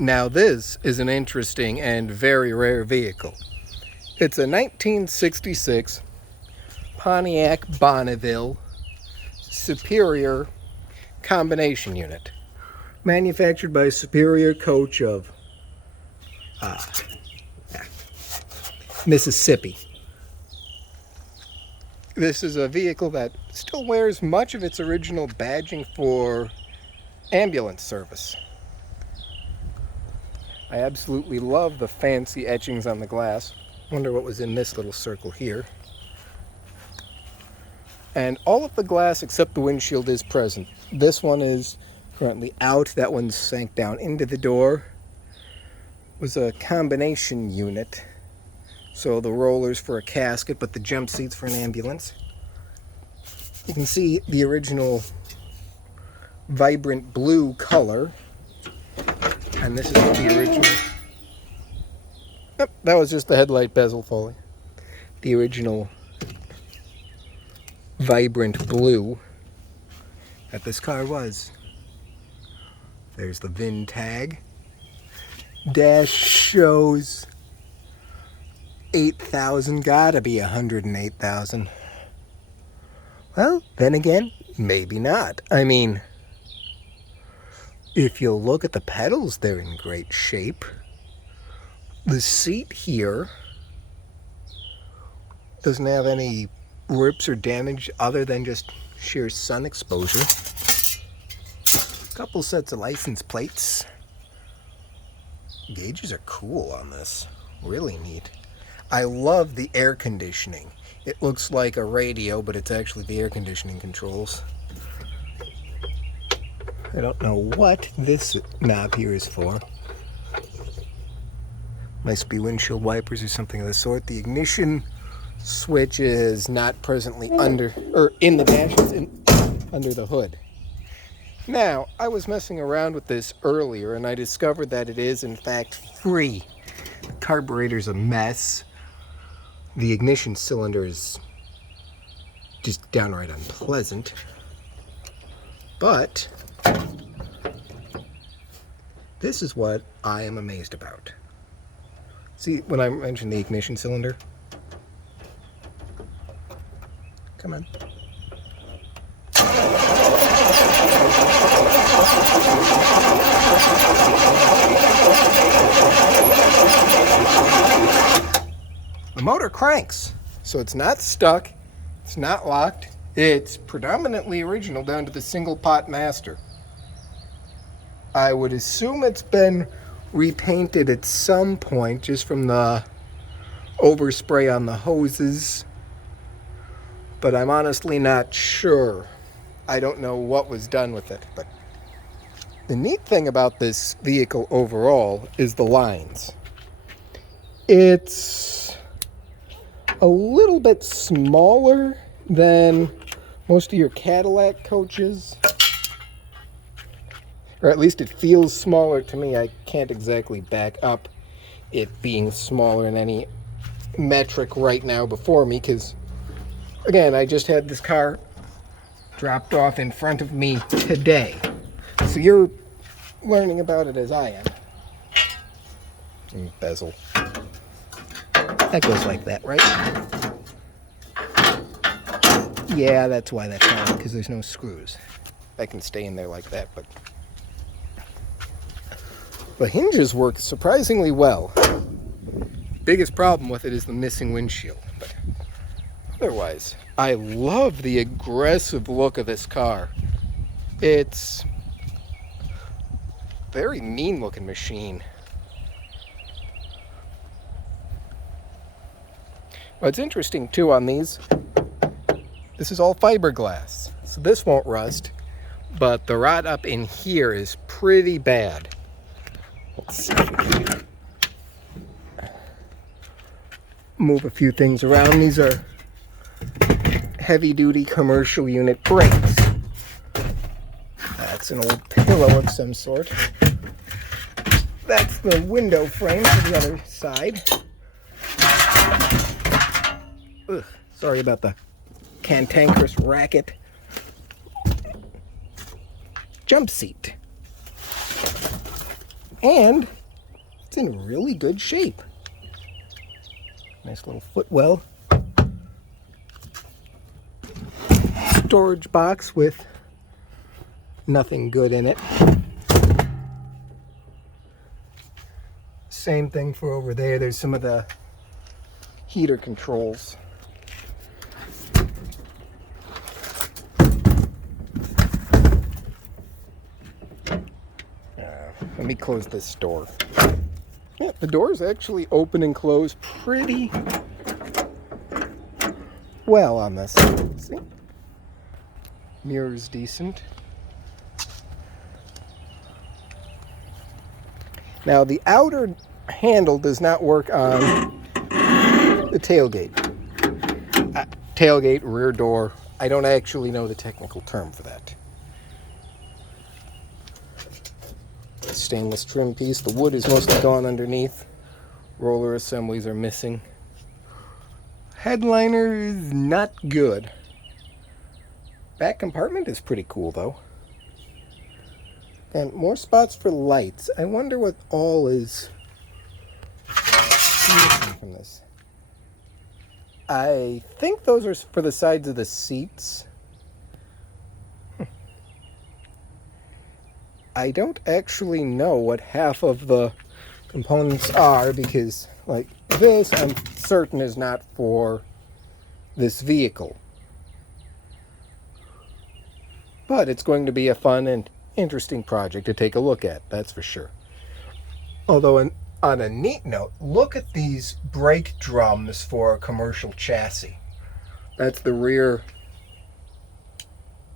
Now this is an interesting and very rare vehicle. It's a 1966 Pontiac Bonneville Superior combination unit, manufactured by Superior Coach of Mississippi. This is a vehicle that still wears much of its original badging for ambulance service. I absolutely love the fancy etchings on the glass. Wonder what was in this little circle here. And all of the glass except the windshield is present. This one is currently out. That one sank down into the door. It was a combination unit. So the rollers for a casket, but the jump seats for an ambulance. You can see the original vibrant blue color. And this is what the original... Yep, that was just the headlight bezel falling. The original vibrant blue that this car was. There's the VIN tag. Dash shows 8,000, gotta be 108,000. Well, then again, maybe not. I mean, if you look at the pedals, they're in great shape. The seat here doesn't have any rips or damage other than just sheer sun exposure. A couple sets of license plates. Gauges are cool on this. Really neat. I love the air conditioning. It looks like a radio, but it's actually the air conditioning controls. I don't know what this knob here is for. Must be windshield wipers or something of the sort. The ignition switch is not presently under, or in the dash, it's under the hood. Now, I was messing around with this earlier and I discovered that it is in fact free. The carburetor's a mess. The ignition cylinder is just downright unpleasant. But this is what I am amazed about. See, when I mentioned the ignition cylinder, come on. The motor cranks, so it's not stuck, it's not locked, it's predominantly original down to the single pot master. I would assume it's been repainted at some point just from the overspray on the hoses, but I'm honestly not sure. I don't know what was done with it, but the neat thing about this vehicle overall is the lines. It's a little bit smaller than most of your Cadillac coaches. Or at least it feels smaller to me. I can't exactly back up it being smaller in any metric right now before me, because, again, I just had this car dropped off in front of me today. So you're learning about it as I am. And bezel. That goes like that, right? Yeah, that's why that's on, because there's no screws. That can stay in there like that, but the hinges work surprisingly well. Biggest problem with it is the missing windshield, but otherwise, I love the aggressive look of this car. It's a very mean looking machine. What's interesting too on these, this is all fiberglass, so this won't rust, but the rot up in here is pretty bad. Let's see if we can move a few things around. These are heavy-duty commercial unit brakes. That's an old pillow of some sort. That's the window frame for the other side. Ugh, sorry about the cantankerous racket. Jump seat. And it's in really good shape. Nice little footwell. Storage box with nothing good in it. Same thing for over there. There's some of the heater controls. Let me close this door. Yeah, the doors actually open and close pretty well on this. See? Mirror's decent. Now the outer handle does not work on the tailgate. Tailgate, rear door. I don't actually know the technical term for that. Stainless trim piece. The wood is mostly gone underneath. Roller assemblies are missing. Headliner is not good. Back compartment is pretty cool though. And more spots for lights. I wonder what all is missing from this. I think those are for the sides of the seats. I don't actually know what half of the components are, because like this I'm certain is not for this vehicle. But it's going to be a fun and interesting project to take a look at, that's for sure. Although on a neat note, look at these brake drums for a commercial chassis. That's the rear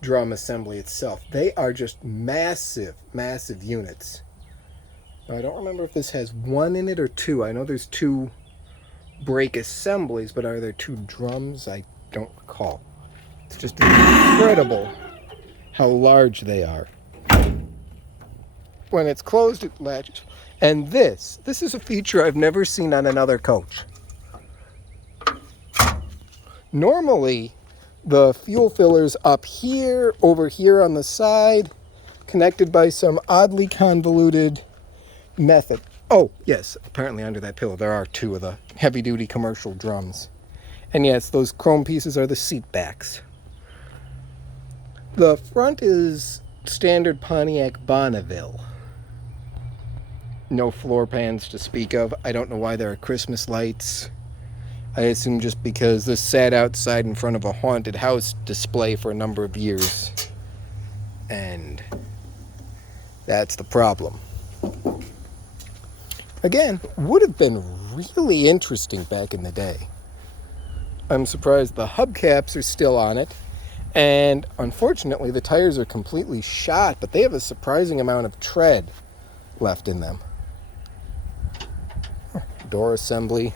drum assembly itself. They are just massive, massive units. Now, I don't remember if this has one in it or two. I know there's two brake assemblies, but are there two drums? I don't recall. It's just incredible how large they are. When it's closed, it latches. And this is a feature I've never seen on another coach. Normally, the fuel filler's up here, over here on the side, connected by some oddly convoluted method. Oh, yes, apparently under that pillow there are two of the heavy-duty commercial drums. And yes, those chrome pieces are the seat backs. The front is standard Pontiac Bonneville. No floor pans to speak of. I don't know why there are Christmas lights. I assume just because this sat outside in front of a haunted house display for a number of years. And that's the problem. Again, would have been really interesting back in the day. I'm surprised the hubcaps are still on it. And unfortunately, the tires are completely shot, but they have a surprising amount of tread left in them. Door assembly.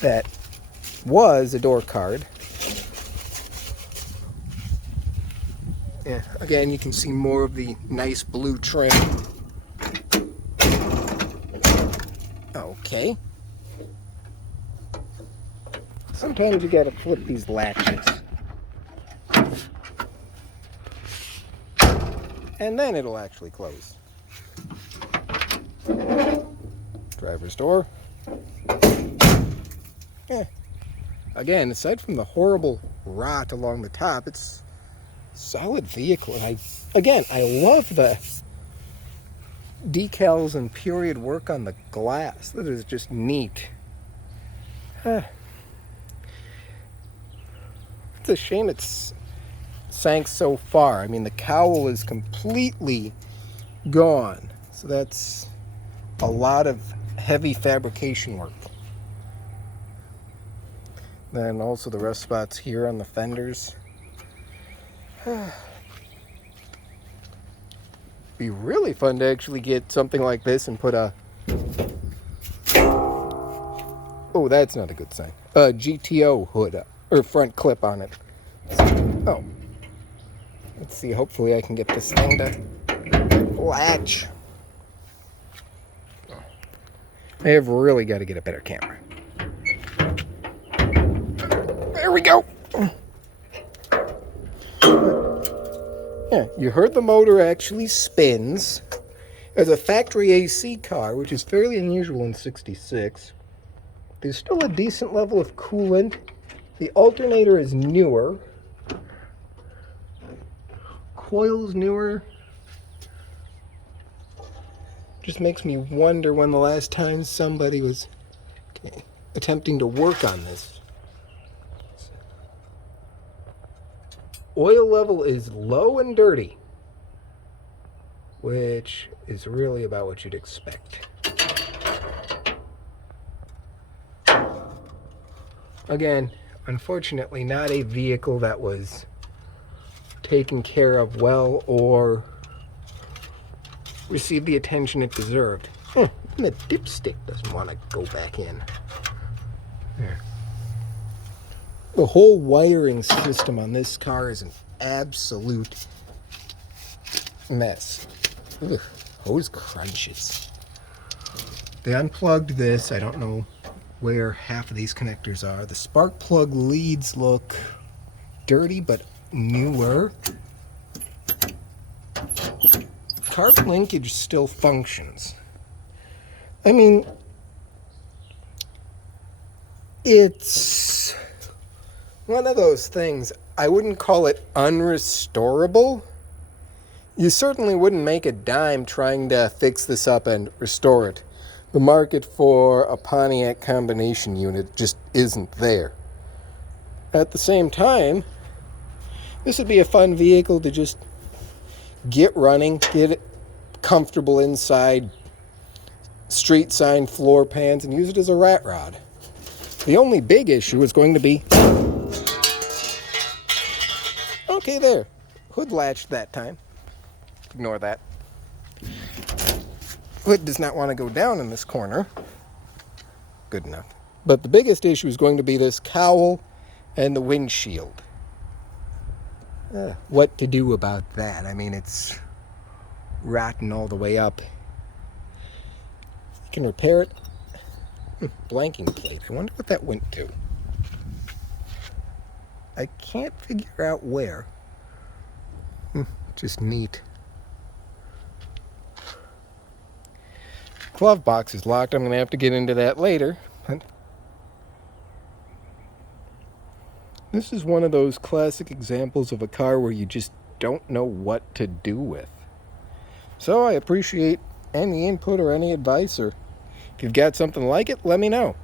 That was a door card. Yeah, again, you can see more of the nice blue trim. Okay. Sometimes you gotta flip these latches. And then it'll actually close. Driver's door. Again, aside from the horrible rot along the top, it's a solid vehicle. And I love the decals and period work on the glass. That is just neat. It's a shame it's sank so far. I mean, the cowl is completely gone. So that's a lot of heavy fabrication work. Then also the rust spots here on the fenders. Be really fun to actually get something like this and put a... Oh, that's not a good sign. A GTO hood or front clip on it. Oh. Let's see, hopefully I can get this thing to latch. I have really got to get a better camera. There we go. Yeah, you heard the motor actually spins. As a factory AC car, which is fairly unusual in 66, there's still a decent level of coolant. The alternator is newer. Coil's newer. Just makes me wonder when the last time somebody was attempting to work on this. Oil level is low and dirty, which is really about what you'd expect. Again, unfortunately, not a vehicle that was taken care of well or received the attention it deserved. And the dipstick doesn't want to go back in. There. The whole wiring system on this car is an absolute mess. Ugh, hose crunches. They unplugged this. I don't know where half of these connectors are. The spark plug leads look dirty but newer. Carb linkage still functions. I mean, it's one of those things. I wouldn't call it unrestorable. You certainly wouldn't make a dime trying to fix this up and restore it. The market for a Pontiac combination unit just isn't there. At the same time, this would be a fun vehicle to just get running, get it comfortable inside, street sign floor pans, and use it as a rat rod. The only big issue is going to be... Okay, there. Hood latched that time. Ignore that. Hood does not want to go down in this corner. Good enough. But the biggest issue is going to be this cowl and the windshield. What to do about that? I mean, it's rotten all the way up. You can repair it. Blanking plate. I wonder what that went to. I can't figure out where. Just neat. Glove box is locked. I'm going to have to get into that later. But this is one of those classic examples of a car where you just don't know what to do with. So I appreciate any input or any advice, or if you've got something like it, let me know.